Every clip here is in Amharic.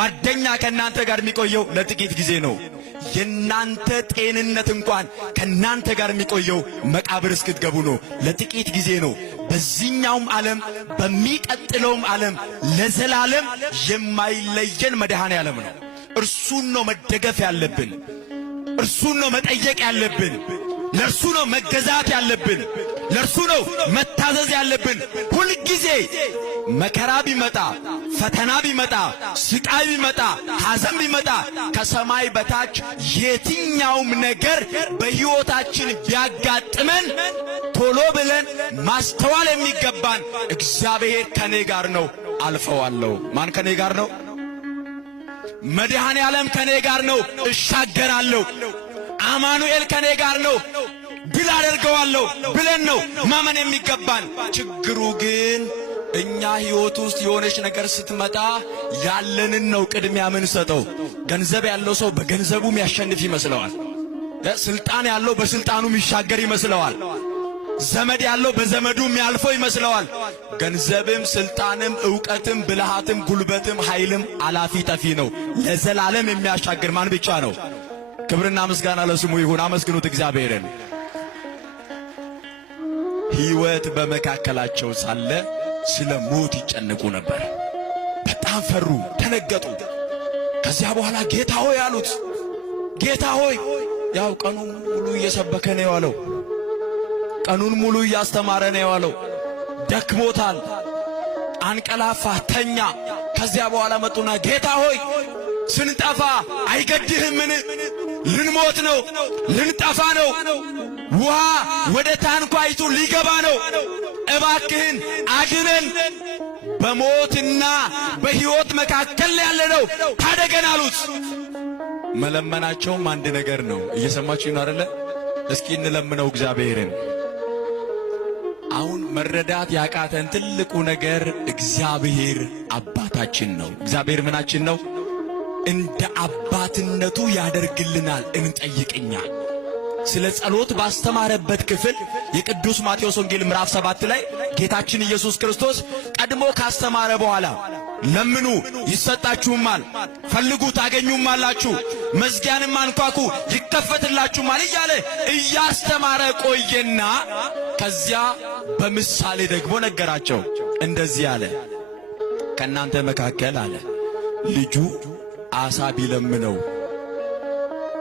ጓደኛ ከናንተ ጋር የሚቆየው ለጥቂት ጊዜ ነው። የናንተ ጤንነት እንኳን ከናንተ ጋር የሚቆየው መቃብር እስክትገቡ ነው። ለጥቂት ጊዜ ነው። በዚህኛውም ዓለም በሚቀጥለውም ዓለም ለዘላለም የማይለየን መድኃኔዓለም ነው። እርሱን ነው መደገፍ ያለብን። እርሱን ነው መጠየቅ ያለብን። ለእርሱ ነው መገዛት ያለብን። ለእርሱ ነው መታዘዝ ያለብን። ሁል ጊዜ መከራ ቢመጣ፣ ፈተና ቢመጣ፣ ስቃይ ቢመጣ፣ ሐዘን ቢመጣ፣ ከሰማይ በታች የትኛውም ነገር በሕይወታችን ቢያጋጥመን ቶሎ ብለን ማስተዋል የሚገባን እግዚአብሔር ከኔ ጋር ነው፣ አልፈዋለሁ። ማን ከኔ ጋር ነው? መድኃኔዓለም ከኔ ጋር ነው፣ እሻገራለሁ። አማኑኤል ከኔ ጋር ነው፣ ድል አደርገዋለሁ ብለን ነው ማመን የሚገባን። ችግሩ ግን እኛ ሕይወት ውስጥ የሆነች ነገር ስትመጣ ያለንን ነው ቅድሚያ ምን ሰጠው። ገንዘብ ያለው ሰው በገንዘቡ የሚያሸንፍ ይመስለዋል። ስልጣን ያለው በስልጣኑ የሚሻገር ይመስለዋል። ዘመድ ያለው በዘመዱ የሚያልፈው ይመስለዋል። ገንዘብም ስልጣንም ዕውቀትም ብልሃትም ጉልበትም ኃይልም አላፊ ጠፊ ነው። ለዘላለም የሚያሻግር ማን ብቻ ነው? ክብርና ምስጋና ለስሙ ይሁን። አመስግኑት እግዚአብሔርን። ሕይወት በመካከላቸው ሳለ ስለ ሞት ይጨነቁ ነበር። በጣም ፈሩ፣ ተነገጡ። ከዚያ በኋላ ጌታ ሆይ አሉት። ጌታ ሆይ፣ ያው ቀኑን ሙሉ እየሰበከ ነው የዋለው፣ ቀኑን ሙሉ እያስተማረ ነው የዋለው። ደክሞታል፣ አንቀላፋ፣ ተኛ። ከዚያ በኋላ መጡና ጌታ ሆይ ስንጠፋ አይገድህምን? ልንሞት ነው፣ ልንጠፋ ነው። ውሃ ወደ ታንኳይቱ ሊገባ ነው። እባክህን አድነን፣ በሞትና በሕይወት መካከል ያለነው ታደገን አሉት። መለመናቸውም አንድ ነገር ነው። እየሰማችሁ ነው አይደለ? እስኪ እንለምነው እግዚአብሔርን። አሁን መረዳት ያቃተን ትልቁ ነገር እግዚአብሔር አባታችን ነው። እግዚአብሔር ምናችን ነው? እንደ አባትነቱ ያደርግልናል። እንጠይቅኛል። ስለ ጸሎት ባስተማረበት ክፍል የቅዱስ ማቴዎስ ወንጌል ምዕራፍ 7 ላይ ጌታችን ኢየሱስ ክርስቶስ ቀድሞ ካስተማረ በኋላ ለምኑ ይሰጣችሁማል፣ ፈልጉ ታገኙማላችሁ፣ መዝጊያንም አንኳኩ ይከፈትላችሁማል እያለ እያስተማረ ቆየና ከዚያ በምሳሌ ደግሞ ነገራቸው። እንደዚህ አለ፣ ከእናንተ መካከል አለ ልጁ አሳ ቢለምነው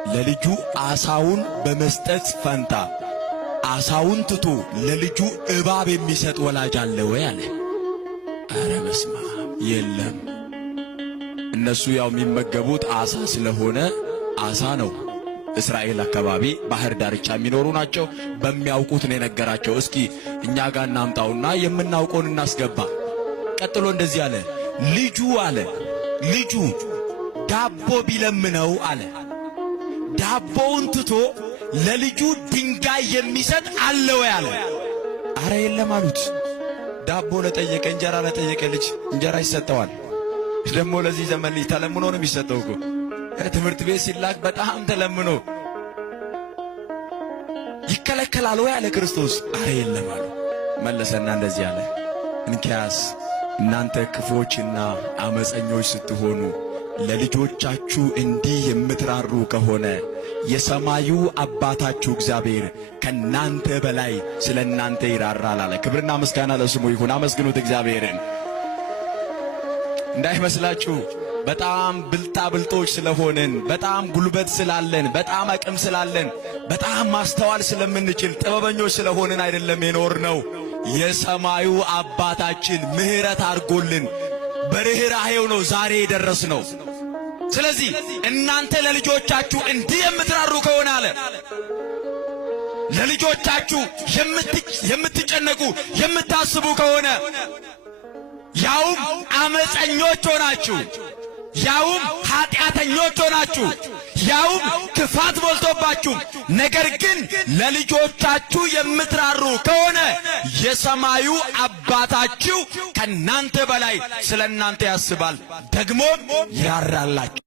ለልጁ አሳውን በመስጠት ፈንታ አሳውን ትቶ ለልጁ እባብ የሚሰጥ ወላጅ አለ ወይ አለ። ኧረ በስመ አብ! የለም። እነሱ ያው የሚመገቡት አሳ ስለሆነ አሳ ነው። እስራኤል አካባቢ ባህር ዳርቻ የሚኖሩ ናቸው። በሚያውቁት ነው የነገራቸው። እስኪ እኛ ጋር እናምጣውና የምናውቀውን እናስገባ። ቀጥሎ እንደዚህ አለ፣ ልጁ ዳቦ ቢለምነው አለ ዳቦውን ትቶ ለልጁ ድንጋይ የሚሰጥ አለ ወይ አለ። አረ የለም አሉት። ዳቦ ለጠየቀ እንጀራ ለጠየቀ ልጅ እንጀራ ይሰጠዋል። ደግሞ ለዚህ ዘመን ልጅ ተለምኖ ነው የሚሰጠው እኮ። ትምህርት ቤት ሲላክ በጣም ተለምኖ ይከለከላል ወይ አለ ክርስቶስ። አረ የለም አሉ። መለሰና እንደዚህ አለ፣ እንኪያስ እናንተ ክፎችና አመፀኞች ስትሆኑ ለልጆቻችሁ እንዲህ የምትራሩ ከሆነ የሰማዩ አባታችሁ እግዚአብሔር ከናንተ በላይ ስለ እናንተ ይራራል አለ። ክብርና ምስጋና ለስሙ ይሁን። አመስግኑት እግዚአብሔርን። እንዳይመስላችሁ በጣም ብልጣብልጦች ስለሆንን፣ በጣም ጉልበት ስላለን፣ በጣም አቅም ስላለን፣ በጣም ማስተዋል ስለምንችል ጥበበኞች ስለሆንን አይደለም የኖርነው። የሰማዩ አባታችን ምሕረት አድርጎልን በርህራሄው ነው ዛሬ የደረስነው። ስለዚህ እናንተ ለልጆቻችሁ እንዲህ የምትራሩ ከሆነ አለ ለልጆቻችሁ የምትጨነቁ የምታስቡ ከሆነ ያውም አመፀኞች ሆናችሁ፣ ያውም ኃጢአተኞች ሆናችሁ፣ ያውም ክፋት ሞልቶባችሁ፣ ነገር ግን ለልጆቻችሁ የምትራሩ ከሆነ የሰማዩ አባታችሁ ከናንተ በላይ ስለ እናንተ ያስባል፣ ደግሞም ይራራላችሁ።